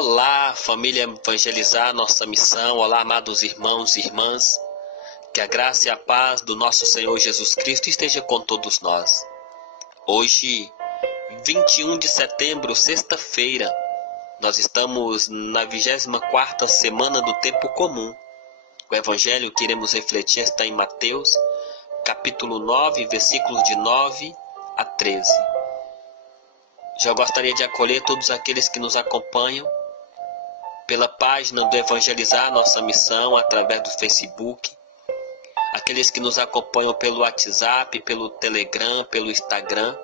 Olá, família Evangelizar, nossa missão. Olá, amados irmãos e irmãs. Que a graça e a paz do nosso Senhor Jesus Cristo esteja com todos nós. Hoje, 21 de setembro, sexta-feira, nós estamos na 24ª semana do tempo comum. O evangelho que iremos refletir está em Mateus, capítulo 9, versículos de 9 a 13. Já gostaria de acolher todos aqueles que nos acompanham pela página do Evangelizar Nossa Missão, através do Facebook, aqueles que nos acompanham pelo WhatsApp, pelo Telegram, pelo Instagram,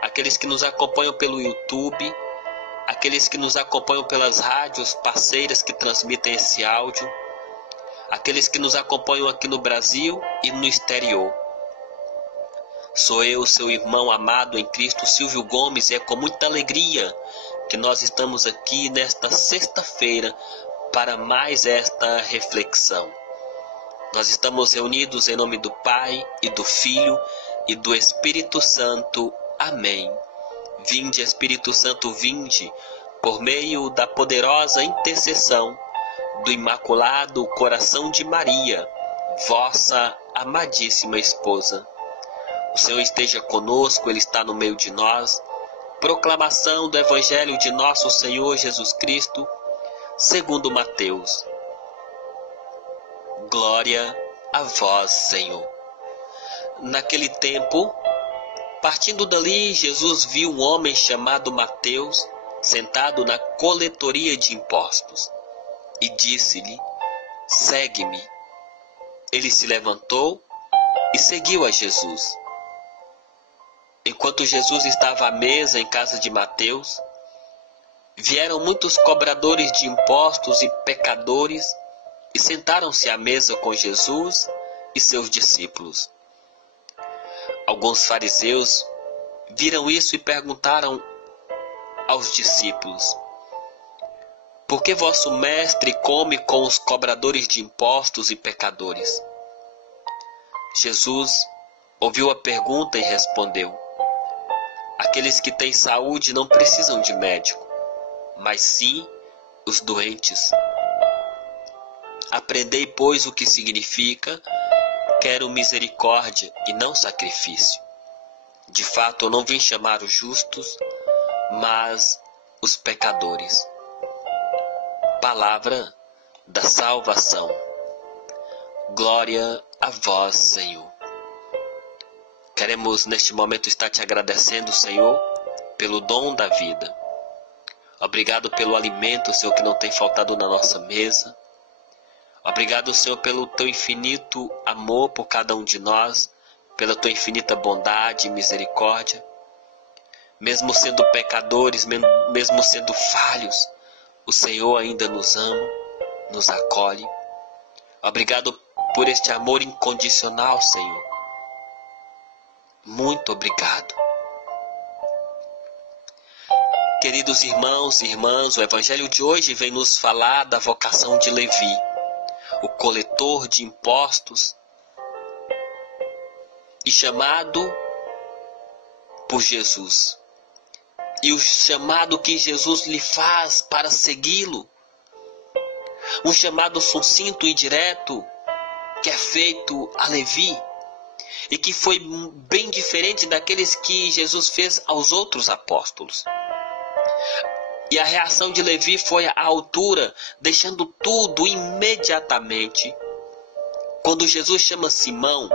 aqueles que nos acompanham pelo YouTube, aqueles que nos acompanham pelas rádios parceiras que transmitem esse áudio, aqueles que nos acompanham aqui no Brasil e no exterior. Sou eu, seu irmão amado em Cristo, Silvio Gomes, e é com muita alegria que nós estamos aqui nesta sexta-feira para mais esta reflexão. Nós estamos reunidos em nome do Pai e do Filho e do Espírito Santo. Amém. Vinde, Espírito Santo, vinde, por meio da poderosa intercessão do Imaculado Coração de Maria, vossa amadíssima esposa. O Senhor esteja conosco, Ele está no meio de nós. Proclamação do Evangelho de nosso Senhor Jesus Cristo, segundo Mateus. Glória a vós, Senhor. Naquele tempo, partindo dali, Jesus viu um homem chamado Mateus, sentado na coletoria de impostos, e disse-lhe: segue-me. Ele se levantou e seguiu a Jesus. Enquanto Jesus estava à mesa em casa de Mateus, vieram muitos cobradores de impostos e pecadores e sentaram-se à mesa com Jesus e seus discípulos. Alguns fariseus viram isso e perguntaram aos discípulos: por que vosso mestre come com os cobradores de impostos e pecadores? Jesus ouviu a pergunta e respondeu: aqueles que têm saúde não precisam de médico, mas sim os doentes. Aprendei, pois, o que significa: quero misericórdia e não sacrifício. De fato, eu não vim chamar os justos, mas os pecadores. Palavra da salvação. Glória a vós, Senhor. Queremos neste momento estar te agradecendo, Senhor, pelo dom da vida. Obrigado pelo alimento, Senhor, que não tem faltado na nossa mesa. Obrigado, Senhor, pelo teu infinito amor por cada um de nós, pela tua infinita bondade e misericórdia. Mesmo sendo pecadores, mesmo sendo falhos, o Senhor ainda nos ama, nos acolhe. Obrigado por este amor incondicional, Senhor. Muito obrigado. Queridos irmãos e irmãs, o Evangelho de hoje vem nos falar da vocação de Levi, o coletor de impostos, e chamado por Jesus. E o chamado que Jesus lhe faz para segui-lo. Um chamado sucinto e direto que é feito a Levi. E que foi bem diferente daqueles que Jesus fez aos outros apóstolos. E a reação de Levi foi à altura, deixando tudo imediatamente. Quando Jesus chama Simão,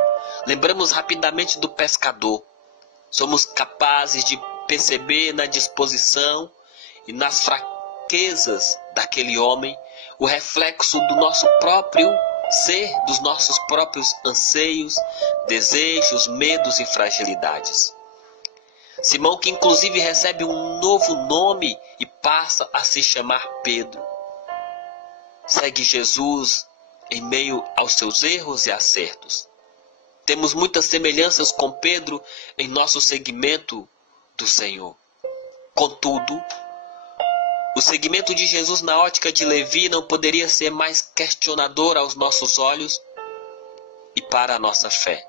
lembramos rapidamente do pescador. Somos capazes de perceber na disposição e nas fraquezas daquele homem o reflexo do nosso próprio ser, dos nossos próprios anseios, desejos, medos e fragilidades. Simão, que inclusive recebe um novo nome e passa a se chamar Pedro, segue Jesus em meio aos seus erros e acertos. Temos muitas semelhanças com Pedro em nosso seguimento do Senhor. Contudo, o seguimento de Jesus na ótica de Levi não poderia ser mais questionador aos nossos olhos e para a nossa fé.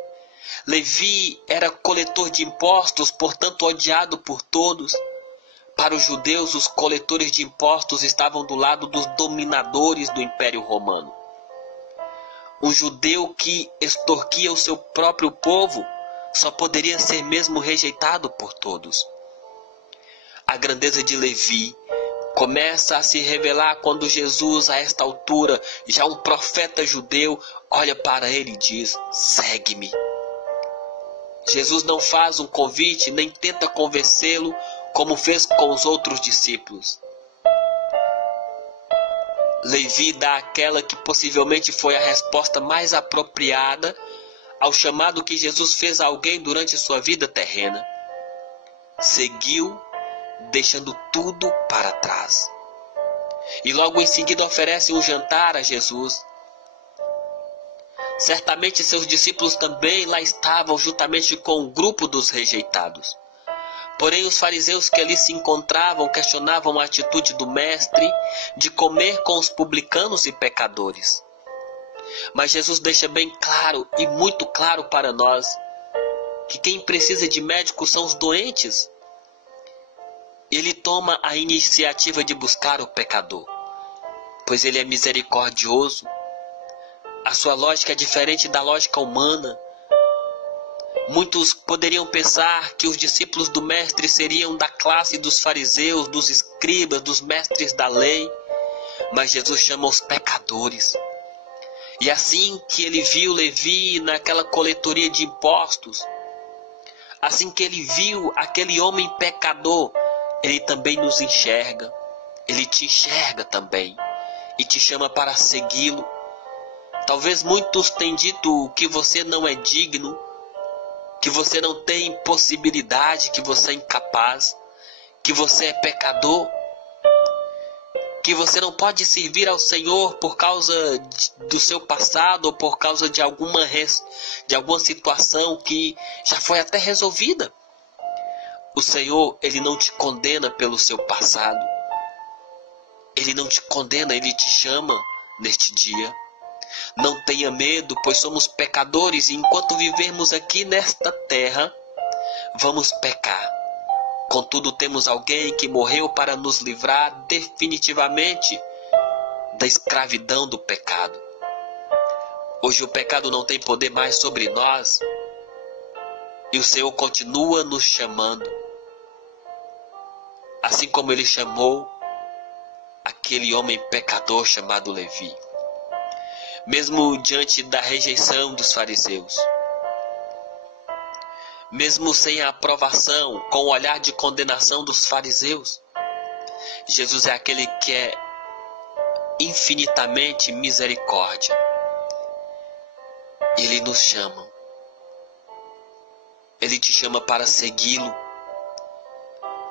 Levi era coletor de impostos, portanto odiado por todos, Para os judeus, os coletores de impostos estavam do lado dos dominadores do Império Romano. Um judeu que extorquia o seu próprio povo só poderia ser mesmo rejeitado por todos. A grandeza de Levi começa a se revelar quando Jesus, a esta altura, já um profeta judeu, olha para ele e diz: segue-me. Jesus não faz um convite, nem tenta convencê-lo como fez com os outros discípulos. Levi dá aquela que possivelmente foi a resposta mais apropriada ao chamado que Jesus fez a alguém durante sua vida terrena. Seguiu, deixando tudo para trás. E logo em seguida oferece um jantar a Jesus. Certamente seus discípulos também lá estavam juntamente com o grupo dos rejeitados. Porém, os fariseus que ali se encontravam questionavam a atitude do mestre de comer com os publicanos e pecadores. Mas Jesus deixa bem claro e muito claro para nós que quem precisa de médico são os doentes. Ele toma a iniciativa de buscar o pecador, pois ele é misericordioso. A sua lógica é diferente da lógica humana. Muitos poderiam pensar que os discípulos do mestre seriam da classe dos fariseus, dos escribas, dos mestres da lei, mas Jesus chama os pecadores. E assim que ele viu Levi naquela coletoria de impostos, assim que ele viu aquele homem pecador, ele também nos enxerga, ele te enxerga também e te chama para segui-lo. Talvez muitos tenham dito que você não é digno, que você não tem possibilidade, que você é incapaz, que você é pecador, que você não pode servir ao Senhor por causa do seu passado ou por causa de alguma situação que já foi até resolvida. O Senhor, Ele não te condena pelo seu passado. Ele não te condena, Ele te chama neste dia. Não tenha medo, pois somos pecadores e enquanto vivermos aqui nesta terra, vamos pecar. Contudo, temos alguém que morreu para nos livrar definitivamente da escravidão do pecado. Hoje o pecado não tem poder mais sobre nós e o Senhor continua nos chamando. Assim como Ele chamou aquele homem pecador chamado Levi. Mesmo diante da rejeição dos fariseus, mesmo sem a aprovação, com o olhar de condenação dos fariseus, Jesus é aquele que é infinitamente misericórdia. Ele nos chama. Ele te chama para segui-lo.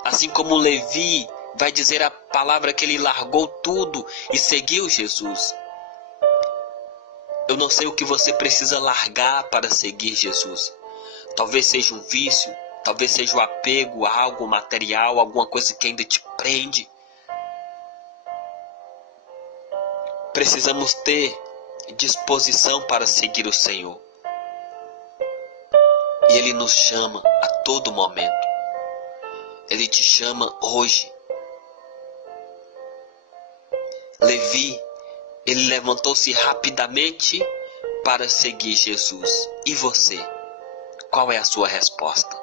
Assim como Levi vai dizer a palavra que ele largou tudo e seguiu Jesus. Eu não sei o que você precisa largar para seguir Jesus. Talvez seja um vício, talvez seja o apego a algo material, alguma coisa que ainda te prende. Precisamos ter disposição para seguir o Senhor. E Ele nos chama a todo momento. Ele te chama hoje. Levi, ele levantou-se rapidamente para seguir Jesus. E você? Qual é a sua resposta?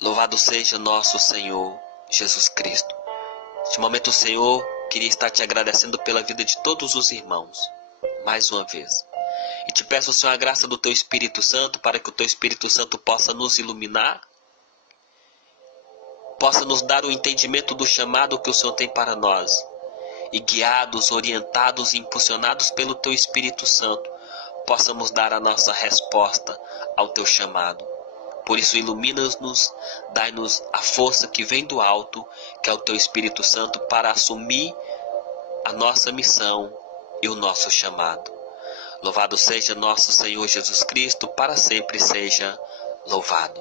Louvado seja nosso Senhor Jesus Cristo. Neste momento, Senhor, queria estar te agradecendo pela vida de todos os irmãos, mais uma vez. E te peço, Senhor, a graça do Teu Espírito Santo, para que o Teu Espírito Santo possa nos iluminar, possa nos dar o entendimento do chamado que o Senhor tem para nós. E guiados, orientados e impulsionados pelo Teu Espírito Santo, possamos dar a nossa resposta ao Teu chamado. Por isso, ilumina-nos, dai-nos a força que vem do alto, que é o Teu Espírito Santo, para assumir a nossa missão e o nosso chamado. Louvado seja nosso Senhor Jesus Cristo, para sempre seja louvado.